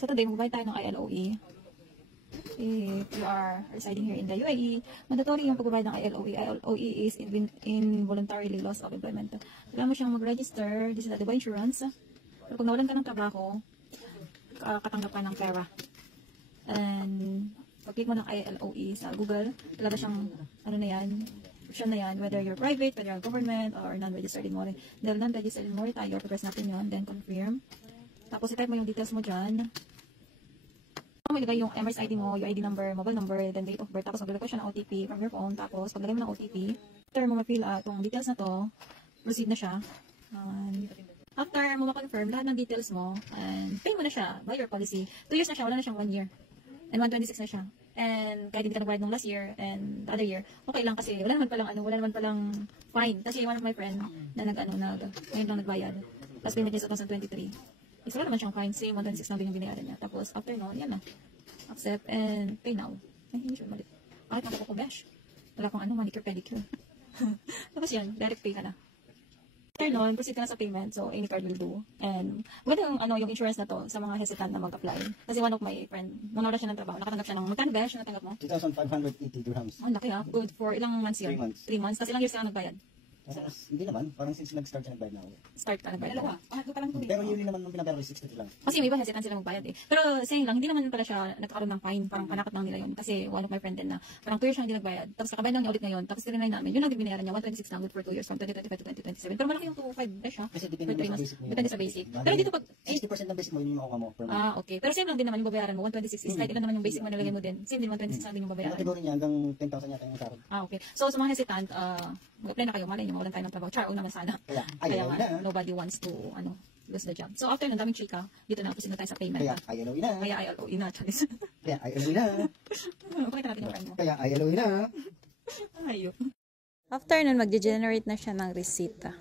So today, magbayad tayo ng ILOE. If you are residing here in the UAE, mandatory yung pagbabayad ng ILOE. ILOE is involuntarily loss of employment. Kailangan mo siyang mag-register. This is the Dubai Insurance. Pero pag nawalan ka ng trabaho, katanggap ka ng pera. And pag-click mo ng ILOE sa Google, talaga siyang, ano na yan, option na yan, whether you're private, whether you're government, or non-registered in Mori. Dahil non-registered in Mori tayo, press natin yun, then confirm. Tapos i-type mo yung details mo dyan. May lagay yung MRS ID mo, yung ID number, mobile number, then date of birth, tapos maglagay ko siya ng OTP from your phone, tapos paglagay mo ng OTP, after mo ma-fill out itong details na to, proceed na siya. After mo ma-confirm lahat ng details mo, and pay mo na siya by your policy. 2 years na siya, wala na siyang 1 year. And 126 na siya. And kahit hindi ka nagbayad nung last year and the other year, okay lang kasi wala naman palang fine. Kasi one of my friend na ngayon lang nagbayad. Tapos payment niya sa 2023. Isa wala naman siyang fine, same 126 lang din yung binayaran niya. Tapos after noon, yan na. Accept and pay now. Ay, hindi siya malit. Bakit ako ko besh? Wala akong manicure pedicure. Tapos yan, direct pay ka na. After noon, proceed ka na sa payment. So, any card will do. And maganda yung insurance na to sa mga hesitant na mag-apply. Kasi one of my friend, nung nawala siya ng trabaho, nakatanggap siya ng, magkano besh na natanggap mo? 2,580 dirhams. Oh, laki ha. Good for ilang months yun? 3 months. 3 months. Tapos ilang years ka nagbayad? Hindi naman. Parang since nag-start siya nagbayad na ako. Start ka nagbayad? Dalawa. Ito pa lang ito. Pero yun naman nung pinapero is 63 lang. Kasi may iba hesitant sila magbayad eh. Pero saying lang, hindi naman pala siya nagkakaroon ng fine. Parang panakat lang nila yun. Kasi one of my friend din na parang 2 years siya hindi nagbayad. Tapos kakabayad lang niya ulit ngayon. Tapos tinry namin. Yun lang din binayaran niya. 126 lang good for 2 years from 2025 to 2027. Pero malaki yung 2.5 siya. Kasi depende naman sa basic mo. Depende sa basic. Pero dito pag 60% ng basic mo yun yung makuha mo. okay. Pero same lang din naman yung babayaran mo. 126 is kahit ilan naman yung basic mo nalagay mo din. Same din 126 lang din yung babayaran. Category niya hanggang 10,000 yata yung sarod. Okay. So sa mga hesitant, mag-apply na kayo. Malay nyo, mawalan tayo ng trabaho. Char, naman sana. Kaya nobody wants to lose the job. So after nun, daming chika, dito na, pusin na tayo sa payment. Kaya ILOE na. Kaya ILOE na. Kaya ILOE na. Pakita natin yung friend mo. Kaya ILOE na. Ayun. After nun, mag-generate na siya ng resita.